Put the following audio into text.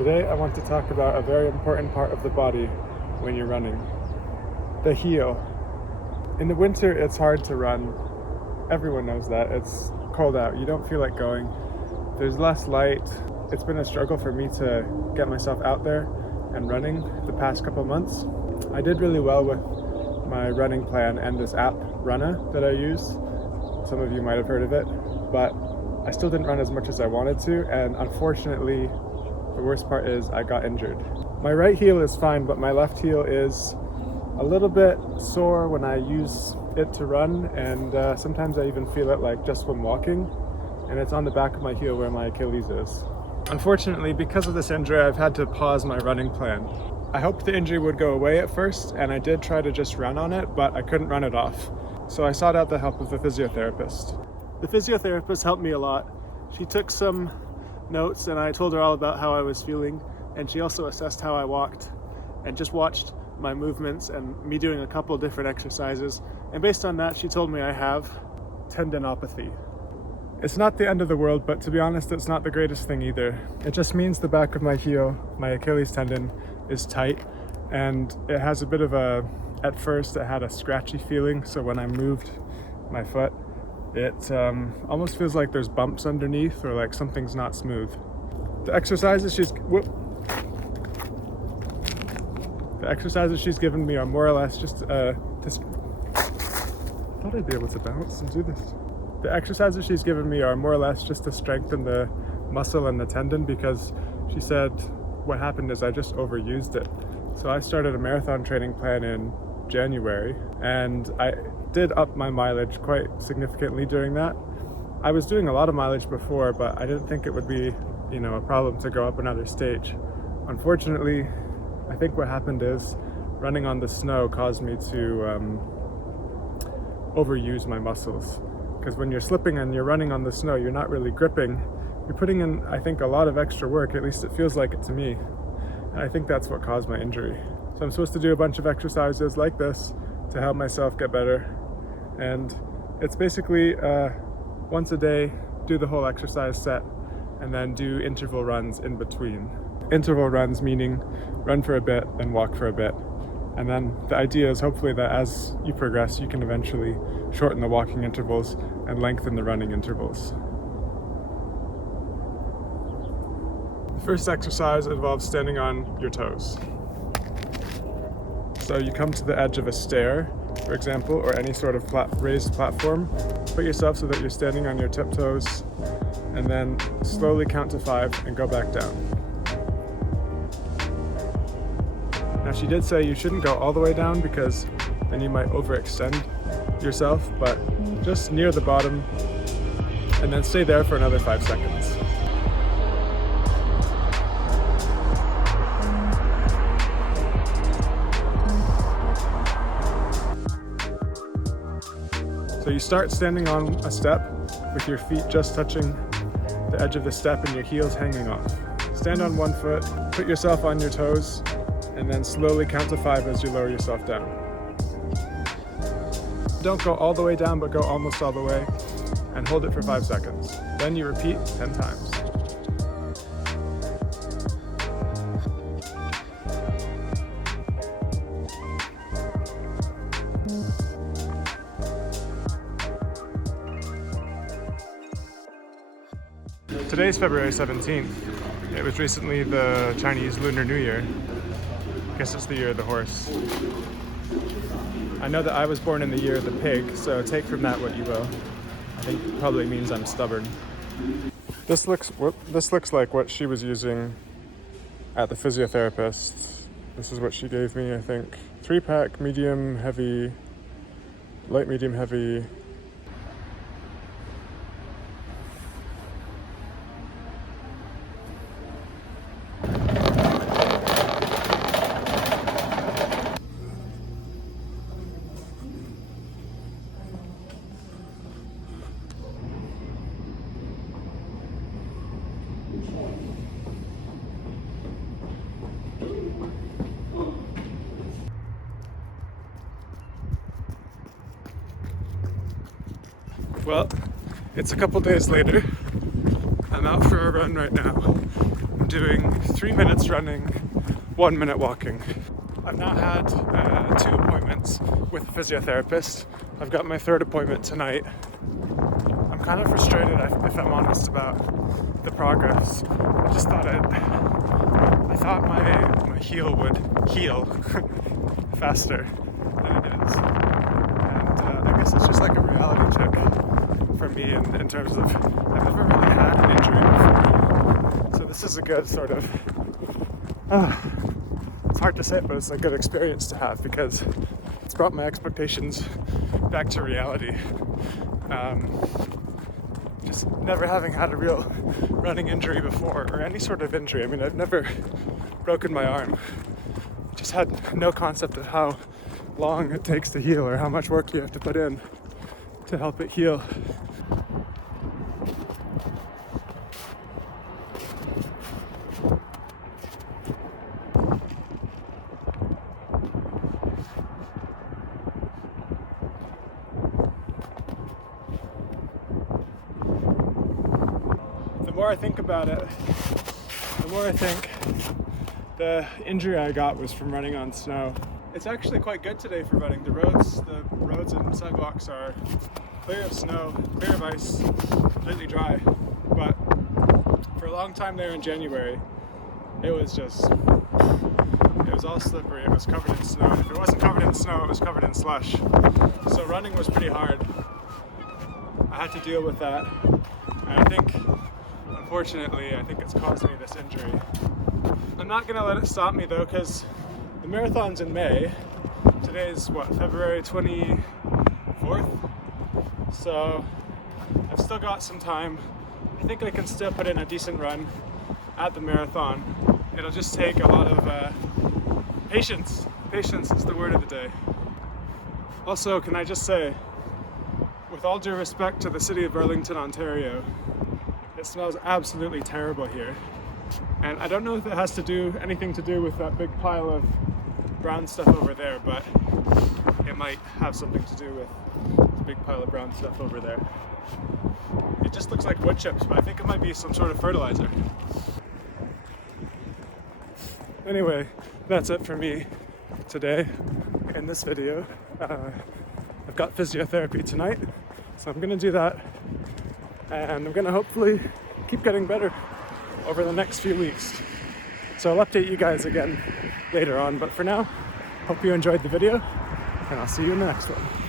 Today I want to talk about a very important part of the body when you're running, the heel. In the winter it's hard to run. Everyone knows that. It's cold out. You don't feel like going. There's less light. It's been a struggle for me to get myself out there and running the past couple months. I did really well with my running plan and this app, Runna, that I use. Some of you might have heard of it, but I still didn't run as much as I wanted to, and unfortunately, the worst part is I got injured. My right heel is fine, but my left heel is a little bit sore when I use it to run, and sometimes I even feel it like just when walking, and it's on the back of my heel where my Achilles is. Unfortunately, because of this injury, I've had to pause my running plan. I hoped the injury would go away at first, and I did try to just run on it, but I couldn't run it off. So I sought out the help of a physiotherapist. The physiotherapist helped me a lot. She took some notes and I told her all about how I was feeling, and she also assessed how I walked and just watched my movements and me doing a couple different exercises, and based on that she told me I have tendinopathy. It's not the end of the world, but to be honest it's not the greatest thing either. It just means the back of my heel, my Achilles tendon, is tight, and it has a bit of a, at first it had a scratchy feeling, so when I moved my foot it almost feels like there's bumps underneath or like something's not smooth. The exercises she's given me are more or less just I thought I'd be able to bounce and do this. The exercises she's given me are more or less just to strengthen the muscle and the tendon, because she said what happened is I just overused it. So I started a marathon training plan in January, and I did up my mileage quite significantly during that. I was doing a lot of mileage before, but I didn't think it would be, a problem to go up another stage. Unfortunately, I think what happened is running on the snow caused me to overuse my muscles. Because when you're slipping and you're running on the snow, you're not really gripping. You're putting in, I think, a lot of extra work, at least it feels like it to me. And I think that's what caused my injury. So I'm supposed to do a bunch of exercises like this to help myself get better. And it's basically once a day, do the whole exercise set, and then do interval runs in between. Interval runs meaning run for a bit, then walk for a bit. And then the idea is hopefully that as you progress, you can eventually shorten the walking intervals and lengthen the running intervals. The first exercise involves standing on your toes. So you come to the edge of a stair, for example, or any sort of raised platform. Put yourself so that you're standing on your tiptoes, and then slowly count to 5 and go back down. Now she did say you shouldn't go all the way down because then you might overextend yourself, but just near the bottom, and then stay there for another 5 seconds. So you start standing on a step with your feet just touching the edge of the step and your heels hanging off. Stand on one foot, put yourself on your toes, and then slowly count to 5 as you lower yourself down. Don't go all the way down, but go almost all the way, and hold it for 5 seconds. Then you repeat 10 times. Today's February 17th. It was recently the Chinese Lunar New Year. I guess it's the year of the horse. I know that I was born in the year of the pig, so take from that what you will. I think it probably means I'm stubborn. This looks like what she was using at the physiotherapist. This is what she gave me, I think. 3-pack, medium, heavy, light, medium, heavy. Well, it's a couple days later. I'm out for a run right now. doing 3 minutes running, 1 minute walking. I've now had 2 appointments with a physiotherapist. I've got my 3rd appointment tonight. I'm kind of frustrated, if I'm honest, about the progress. I just thought I thought my heel would heal faster than it is. And I guess it's just like a reality check for me in terms of I've never really had an injury before. So this is a good sort of it's hard to say, but it's a good experience to have because it's brought my expectations back to reality. Just never having had a real running injury before, or any sort of injury. I mean, I've never broken my arm. Just had no concept of how long it takes to heal or how much work you have to put in to help it heal. The more I think about it, the more I think the injury I got was from running on snow. It's actually quite good today for running. The roads and sidewalks are clear of snow, clear of ice, completely dry. But for a long time there in January, it was all slippery. It was covered in snow. If it wasn't covered in snow, it was covered in slush. So running was pretty hard. I had to deal with that. And unfortunately, I think it's caused me this injury. I'm not gonna let it stop me though, because the marathon's in May. Today's February 24th? So I've still got some time. I think I can still put in a decent run at the marathon. It'll just take a lot of patience. Patience is the word of the day. Also, can I just say, with all due respect to the city of Burlington, Ontario, it smells absolutely terrible here. And I don't know if it has anything to do with that big pile of brown stuff over there, but it might have something to do with the big pile of brown stuff over there. It just looks like wood chips, but I think it might be some sort of fertilizer. Anyway, that's it for me today in this video. I've got physiotherapy tonight, so I'm gonna do that, and I'm gonna hopefully keep getting better over the next few weeks. So I'll update you guys again later on, but for now, hope you enjoyed the video, and I'll see you in the next one.